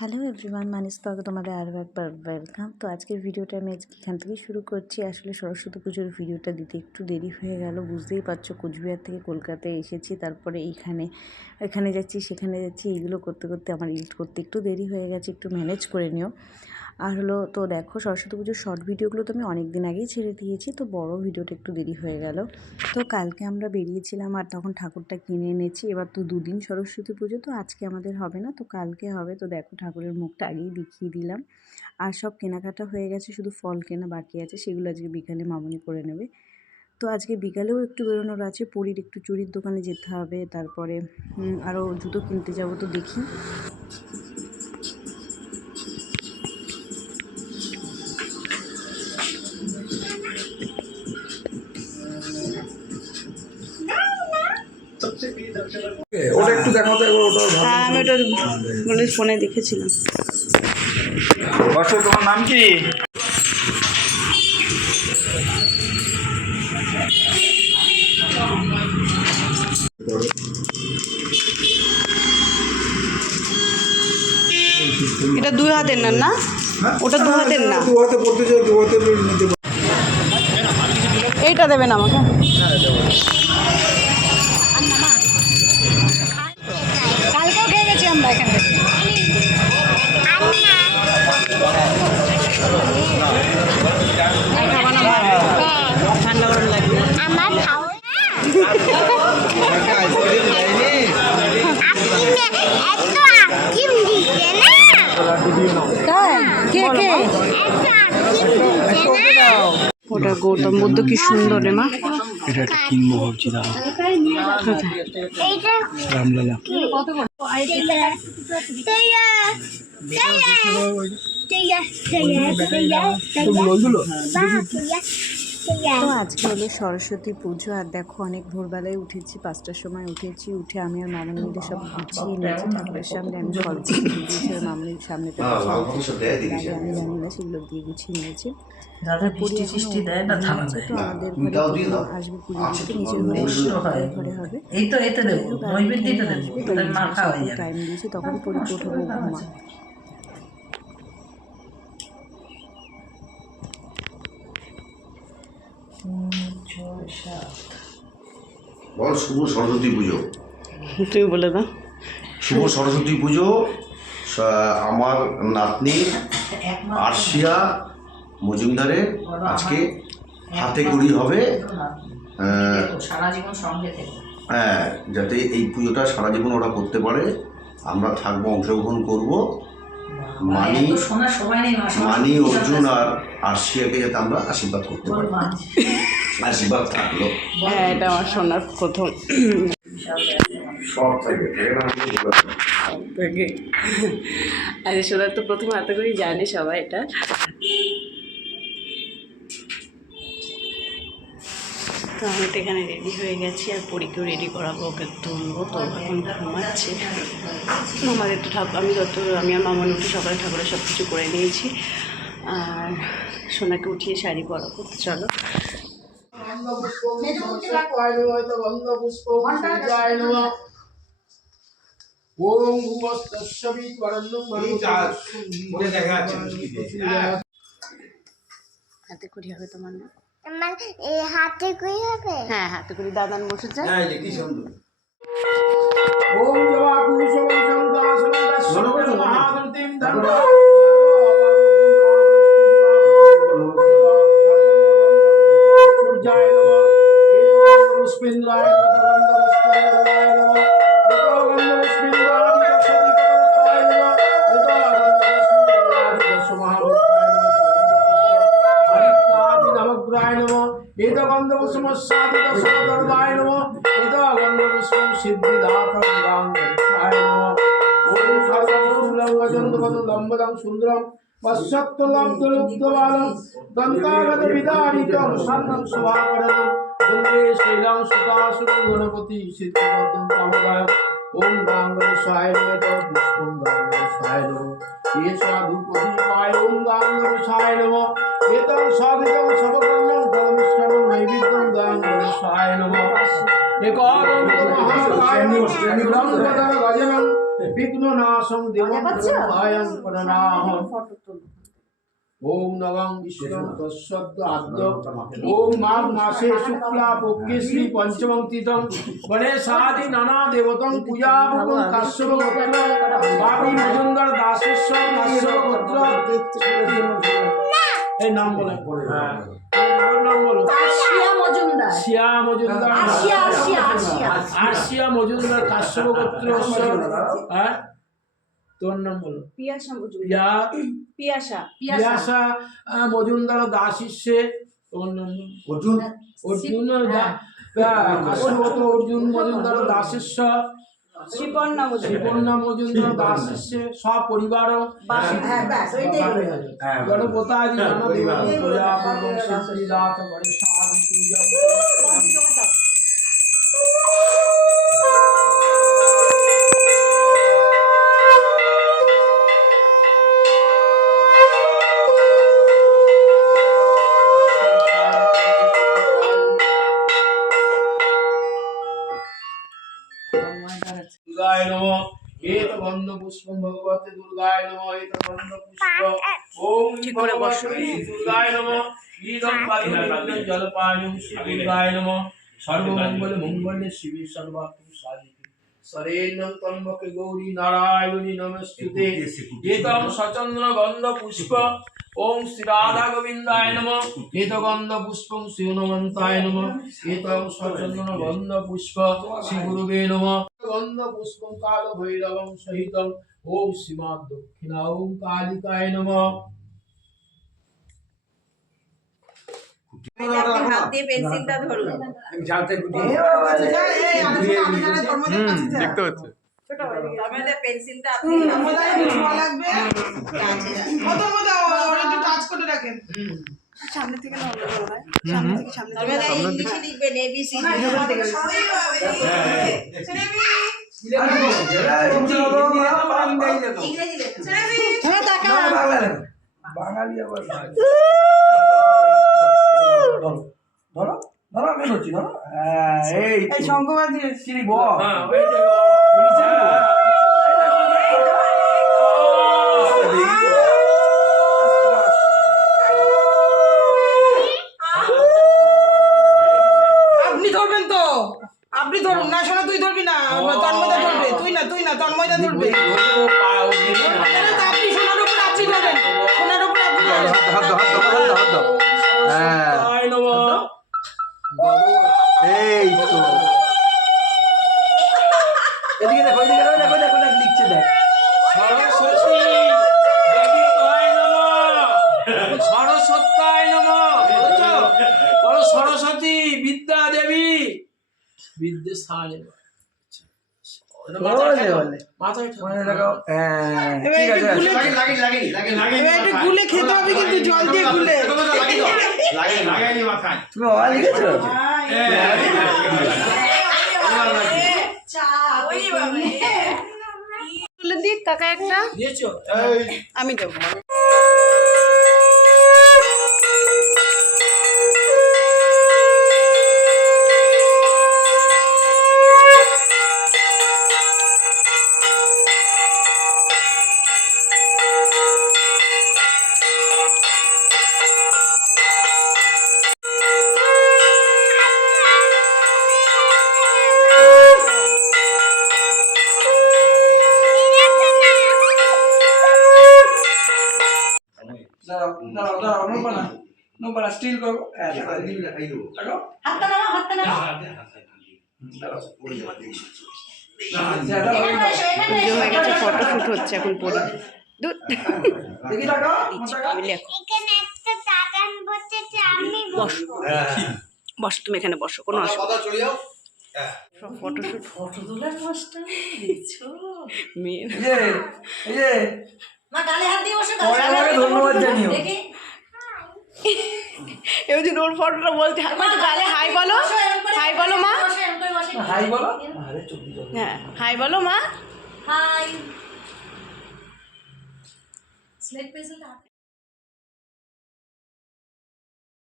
Hello everyone, মানিস পাগো তোমাদের আরও একবার ওয়েলকাম। তো আজকের ভিডিওটা আমি এখান থেকে শুরু করছি। আসলে সরস্বতী পুজোর ভিডিওটা দিতে একটু দেরি হয়ে গেল, বুঝতেই পারছো। কোচবিহার থেকে কলকাতায় এসেছি, তারপরে এখানে যাচ্ছি সেখানে যাচ্ছি, এইগুলো করতে করতে আমার এডিট করতে একটু দেরি হয়ে গেছে, একটু ম্যানেজ করে নিও। আর তো দেখো, সরস্বতী পুজোর শর্ট ভিডিওগুলো তো আমি অনেক দিন আগেই ছেড়ে দিয়েছি, তো বড় ভিডিওটা একটু দেরি হয়ে গেল। তো কালকে আমরা বেরিয়েছিলাম আর তখন ঠাকুরটা কিনে এনেছি। এবার তো দুদিন সরস্বতী পুজো, তো আজকে আমাদের হবে না, তো কালকে হবে। তো দেখো, ঠাকুরের মুখটা আগেই দেখিয়ে দিলাম। আর সব কেনাকাটা হয়ে গেছে, শুধু ফল কেনা বাকি আছে, সেগুলো আজকে বিকালে মামনি করে নেবে। তো আজকে বিকালেও একটু বেরোনোর আছে, পরীর একটু চুড়ির দোকানে যেতে হবে, তারপরে আরও জুতো কিনতে যাবো, তো দেখি। ওটা একটু দেখাও তো, ওটা হ্যাঁ, আমি ওটা বলে ফোনে দেখেছিলাম। বর্ষ, তোমার নাম কি? এটা 2 হাতের না? ওটা 2 হাতের না, 2 হাতে পড়তে চাই, 2 হাতে নিতে পারো। এইটা দেবেন আমাকে। কালকেও খেয়ে গেছি আমরা এখান থেকে। ঠান্ডা গরম লাগবে আমার খাও ওটা গৌতম বুদ্ধ, কি সুন্দর রে মা। এটা একটা কিনবো ভাবছিলাম, রামলালা। তো আজকে হলো সরস্বতী পুজো। আর দেখো, অনেক ভোরবেলায় উঠেছি, 5টার সময় উঠেছি। উঠে আমি আর মামনি মিলে সব গুছিয়ে নিয়েছি। ঠাকুরের সামনে আমি ফল দিয়ে দিয়েছি, আর মামনির সামনে তো আমি জানি না, সেগুলো দিয়ে গুছিয়ে নিয়েছি। তো আমাদের ঘরে আসবে পুজো দিতে, নিজের ঘরে হবে। টাইম দিয়েছি, তখন পরীকে উঠাবো ঘুমা। বল শুভ সরস্বতী পুজো। তুমি বলে দাও। শুভ সরস্বতী পুজো। আমার নাতনি আরশিয়া মজুমদারের আজকে হাতে খড়ি হবে। হ্যাঁ, যাতে এই পুজোটা সারা জীবন ওরা করতে পারে, আমরা থাকবো, অংশগ্রহণ করবো। মানি অর্জুন আর আরশিয়াকে যাতে আমরা আশীর্বাদ করতে পারি। আশীর্বাদ থাকলো। হ্যাঁ, এটা আমার সোনার প্রথম। সব থেকে আরে সোনার তো প্রথম হাতে করেই জানে সবাই এটা। তো আমি তো এখানে রেডি হয়ে গেছি, আর পরীকেও রেডি করাবো, ওকে তুলবো। তো এখন ঘুমাচ্ছে আমাদের তো আমি আর মামনি উঠে সকালে ঠাকুরের সব কিছু করে নিয়েছি, আর সোনাকে উঠিয়ে শাড়ি পরাবো। চলো। হাতে করি হবে তোমার না? হাতে করি হবে। হ্যাঁ, হাতে করি। দাদান বসেছে। সুন্দরম পশ্চাত্তলব্ধলুব্ধবালম দন্তাগত বিদারিতং সান্নং শোভাকরণম বন্দে শ্রীরাম সুতাসুরং গণপতি সিদ্ধিবদ্ধং কামদায়। ওম গাঙ্গেশায় নমঃ পুষ্পং গাঙ্গেশায় নমঃ এষা ধূপদীপায়। ওম গাঙ্গেশায় নমঃ এতং সাধিতং সবকর্ণং ফলমিশ্রণং নৈবেদ্যং গাঙ্গেশায় নমঃ। একদন্ত মহাকায় গজনং বিঘ্ননাশং দেবং ভয়ং প্রণামঃ। ওম নমঃ বিষ্ণু তস্যদ্দ আদ্য ওম মাঘ মাসে শুক্লা পক্ষে শ্রী পঞ্চমং তিথং গণেশাদি নানা দেবতং পূজা ভুবং কাশ্যপ গোত্র বাপি মজুমদার দাসেশ্বর কাশ্যপ গোত্র। এই নাম বলে হ্যাঁ ওর নাম বলো আশিয়া মজুমদার শিয়া মজুমদার আশিয়া মজুমদার কাশ্যপ গোত্র। হ্যাঁ তোর নাম বলো পিয়াসা মজুমদার পিয়াসা পিয়াসা মজুমদার দাস শিষ্যে তোর নাম অর্জুন অর্জুন অর্জুন মজুমদার দাসেশ্বর শ্রীপর্ণা মজুমদার দাস শিষ্যে সপরিবার গণপতাদি নানা দেবতা পূজা পূর্বং সিদ্ধিদাত গণেশাদি পূজা। দুর্গায় নমঃ এত গন্ধ পুষ্পম ভগবতে দুর্গায় নমঃ এত গন্ধ পুষ্প ওম ভগবতে দুর্গায় নমঃ ঈদং পাদিনং জলপায়ং শ্রী দুর্গায় নমঃ সর্বমঙ্গল মঙ্গলে শিবে সর্বাত্ম সাধিকে সরেণং ত্রম্বকে গৌরী নারায়ণী নমস্তুতে এতং সচন্দ্র গন্ধ পুষ্প ওম শ্রী রাধা গোবিন্দায় নমঃ এত গন্ধ পুষ্পং শ্রী হনুমন্তায় নমঃ এতং সচন্দ্র গন্ধ পুষ্প শ্রী গুরুবে নমঃ গন্ধ পুষ্পং কাল ভৈরবং সহিতং ওম শ্রীমা দক্ষিণা ওম কালিকায় নমঃ। হাত দিয়ে পেন্সিলটা ধরুন দেখতে হচ্ছে ছোট আমাদের পেন্সিলটা সামনে থেকে ইংলিশে লিখবেন এবিসি বাঙালি আবার ধরো ধরো আমি ধরছি ধরো এই শঙ্করবাদ চিনি বল আপনি ধরবেন তো আপনি ধরুন না শোনা তুই ধরবি না তন্ময়দা ধরবে তুই না তন্ময়দা ধরবে আপনি সোনার উপর আপনি ধরেন সোনার উপর আপনি ধরেন এই তো এদিকে দেখো এদিকে দেখো দেখো দেখো লিখছে দেখ সরস্বতী দেবী কয় নমঃ সরস্বত্যায় নমঃ বুঝছো বলো সরস্বতী বিদ্যা দেবী বিদ্যে স্থানে মাথায় একটু গুলে খেতে হবে কিন্তু জল দিয়ে গুলে তুমি অল লিখেছো তুলে দিক কাকা একটা দিয়েছো আমি দেবো দাঁড়াও নোপানা স্টিল করবো পুজো হয়ে গেছে ফটোশুট হচ্ছে এখন পরে বসো তুমি এখানে বসো কোনো অসুবিধা ফটোশুট ফটো তোলার কষ্ট মেয়ে ধন্যবাদ জানিও এবার যদি ওর ফটোটা বলতে গালে হাই বলো মা হাই বলো হ্যাঁ হাই বলো মা হাই স্লেট পেন্সিলটা